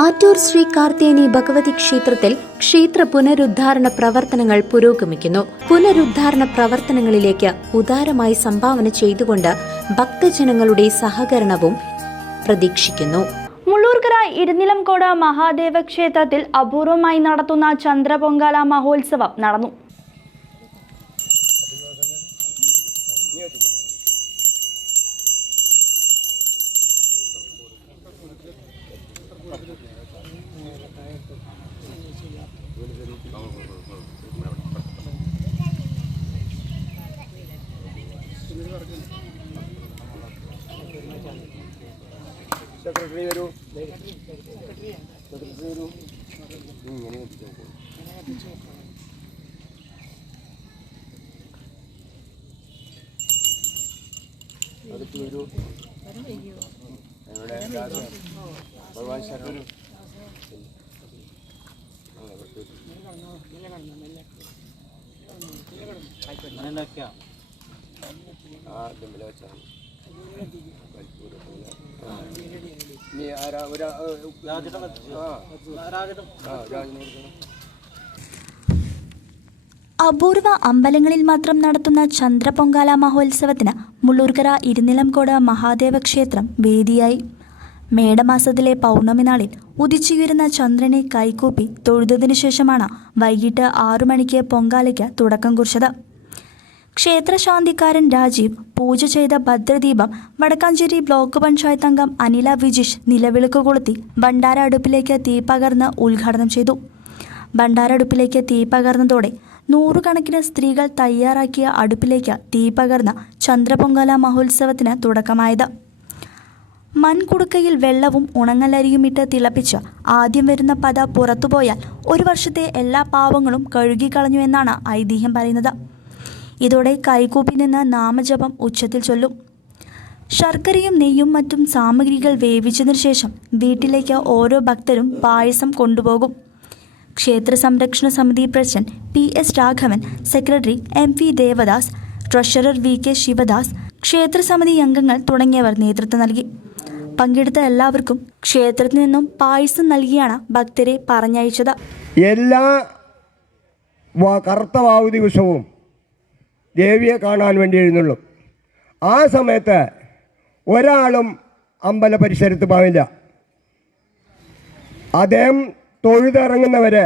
ആറ്റൂർ ശ്രീ കാർത്തേനി ഭഗവതി ക്ഷേത്രത്തിൽ ക്ഷേത്ര പുനരുദ്ധാരണ പ്രവർത്തനങ്ങൾ പുരോഗമിക്കുന്നു. പുനരുദ്ധാരണ പ്രവർത്തനങ്ങളിലേക്ക് ഉദാരമായി സംഭാവന ചെയ്തുകൊണ്ട് ഭക്തജനങ്ങളുടെ സഹകരണവും പ്രതീക്ഷിക്കുന്നു. മുള്ളൂർക്കര ഇരുനിലംകോട് മഹാദേവ ക്ഷേത്രത്തിൽ അപൂർവമായി നടത്തുന്ന ചന്ദ്രപൊങ്കാല മഹോത്സവം നടന്നു. സെക്രട്ടറി വരൂ. സെക്രട്ടറി വരൂ. ഇങ്ങനെ അടുത്ത് വരൂ. എവിടെ ഭഗവാൻ ശരണം. ആ തമ്മിൽ വെച്ചാൽ അപൂർവ അമ്പലങ്ങളിൽ മാത്രം നടത്തുന്ന ചന്ദ്രപൊങ്കാല മഹോത്സവത്തിന് മുള്ളൂർക്കര ഇരുനിലംകോട് മഹാദേവ ക്ഷേത്രം വേദിയായി. മേടമാസത്തിലെ പൗർണമി നാളിൽ ഉദിച്ചുയരുന്ന ചന്ദ്രനെ കൈകൂപ്പി തൊഴുതതിനു ശേഷമാണ് വൈകിട്ട് 6 മണിക്ക് പൊങ്കാലയ്ക്ക് തുടക്കം കുറിച്ചത്. ക്ഷേത്രശാന്തിക്കാരൻ രാജീവ് പൂജ ചെയ്ത ഭദ്രദീപം വടക്കാഞ്ചേരി ബ്ലോക്ക് പഞ്ചായത്ത് അംഗം അനില വിജിഷ് നിലവിളക്ക് കൊളുത്തി ഭണ്ഡാര അടുപ്പിലേക്ക് തീ പകർന്ന് ഉദ്ഘാടനം ചെയ്തു. ഭണ്ഡാര അടുപ്പിലേക്ക് തീ പകർന്നതോടെ 100 കണക്കിന് സ്ത്രീകൾ തയ്യാറാക്കിയ അടുപ്പിലേക്ക് തീ പകർന്ന് ചന്ദ്രപൊങ്കാല മഹോത്സവത്തിന് തുടക്കമായത്. മൺകുടുക്കയിൽ വെള്ളവും ഉണങ്ങലരിയും ഇട്ട് തിളപ്പിച്ച് ആദ്യം വരുന്ന പത പുറത്തുപോയാൽ 1 വർഷത്തെ എല്ലാ പാവങ്ങളും കഴുകിക്കളഞ്ഞു എന്നാണ് ഐതിഹ്യം പറയുന്നത്. ഇതോടെ കൈകൂപ്പി നിന്ന് നാമജപം ഉച്ചത്തിൽ ചൊല്ലും. ശർക്കരയും നെയ്യും മറ്റും സാമഗ്രികൾ വേവിച്ചതിനു ശേഷം വീട്ടിലേക്ക് ഓരോ ഭക്തരും പായസം കൊണ്ടുപോകും. ക്ഷേത്ര സംരക്ഷണ സമിതി president PS Raghavan, secretary MV Devadas, treasurer VK Sivadas, ക്ഷേത്രസമിതി അംഗങ്ങൾ തുടങ്ങിയവർ നേതൃത്വം നൽകി. പങ്കെടുത്ത എല്ലാവർക്കും ക്ഷേത്രത്തിൽ നിന്നും പായസം നൽകിയാണ് ഭക്തരെ പറഞ്ഞയച്ചത്. എല്ലാ കറുത്ത വാവു ദിവസവും ദേവിയെ കാണാൻ വേണ്ടി എഴുന്നള്ളും. ആ സമയത്ത് ഒരാളും അമ്പല പരിസരത്ത് പോവില്ല. അദ്ദേഹം തൊഴുതിറങ്ങുന്നവരെ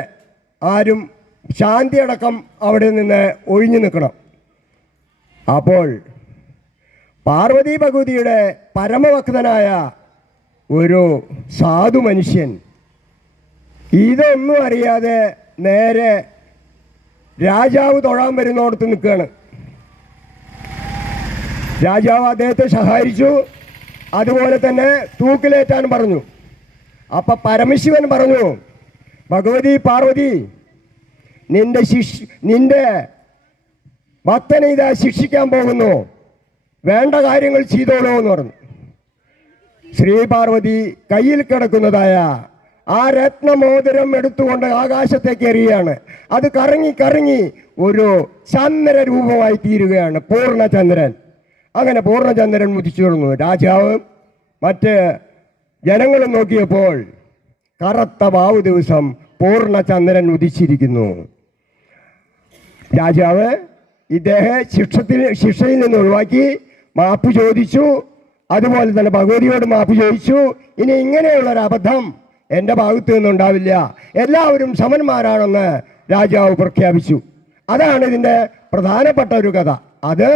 ആരും ശാന്തിയടക്കം അവിടെ നിന്ന് ഒഴിഞ്ഞു നിൽക്കണം. അപ്പോൾ പാർവതി ഭഗവതിയുടെ പരമഭക്തനായ ഒരു സാധു മനുഷ്യൻ ഇതൊന്നും അറിയാതെ നേരെ രാജാവ് തൊഴാൻ വരുന്നോടത്ത് നിൽക്കുകയാണ്. രാജാവ് അദ്ദേഹത്തെ സഹായിച്ചു. അതുപോലെ തന്നെ തൂക്കിലേറ്റാൻ പറഞ്ഞു. അപ്പം പരമശിവൻ പറഞ്ഞു, ഭഗവതി പാർവതി, നിന്റെ ഭക്തനെ ഇതാ ശിക്ഷിക്കാൻ പോകുന്നു, വേണ്ട കാര്യങ്ങൾ ചെയ്തോളൂ എന്ന് പറഞ്ഞു. ശ്രീ പാർവതി കയ്യിൽ കിടക്കുന്നതായ ആ രത്നമോതിരം എടുത്തുകൊണ്ട് ആകാശത്തേക്ക് എറിയാണ്. അത് കറങ്ങി കറങ്ങി ഒരു ചന്ദ്ര രൂപമായി തീരുകയാണ്, പൂർണ്ണചന്ദ്രൻ. അങ്ങനെ പൂർണ്ണചന്ദ്രൻ ഉദിച്ചു തുടങ്ങുന്നു. രാജാവ് മറ്റ് ജനങ്ങളും നോക്കിയപ്പോൾ കറുത്ത വാവു ദിവസം പൂർണ്ണചന്ദ്രൻ ഉദിച്ചിരിക്കുന്നു. രാജാവ് ഇദ്ദേഹം ശിക്ഷയിൽ നിന്ന് ഒഴിവാക്കി മാപ്പ് ചോദിച്ചു. അതുപോലെ തന്നെ ഭഗവതിയോട് മാപ്പ് ചോദിച്ചു. ഇനി ഇങ്ങനെയുള്ളൊരു അബദ്ധം എൻ്റെ ഭാഗത്തു നിന്നുണ്ടാവില്ല, എല്ലാവരും സമന്മാരാണെന്ന് രാജാവ് പ്രഖ്യാപിച്ചു. അതാണ് ഇതിൻ്റെ പ്രധാനപ്പെട്ട ഒരു കഥ. അത്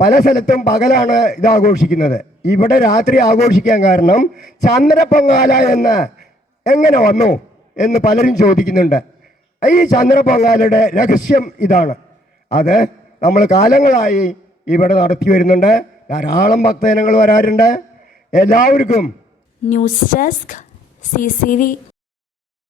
പല സ്ഥലത്തും പകലാണ് ഇത് ആഘോഷിക്കുന്നത്. ഇവിടെ രാത്രി ആഘോഷിക്കാൻ കാരണം ചന്ദ്രപൊങ്കാല എന്ന് എങ്ങനെ വന്നു എന്ന് പലരും ചോദിക്കുന്നുണ്ട്. ഈ ചന്ദ്രപൊങ്കാലയുടെ രഹസ്യം ഇതാണ്. അത് നമ്മൾ കാലങ്ങളായി ഇവിടെ നടത്തി വരുന്നുണ്ട്. ധാരാളം ഭക്തജനങ്ങൾ വരാറുണ്ട്. എല്ലാവർക്കും ന്യൂസ് ഡെസ്ക് CCV.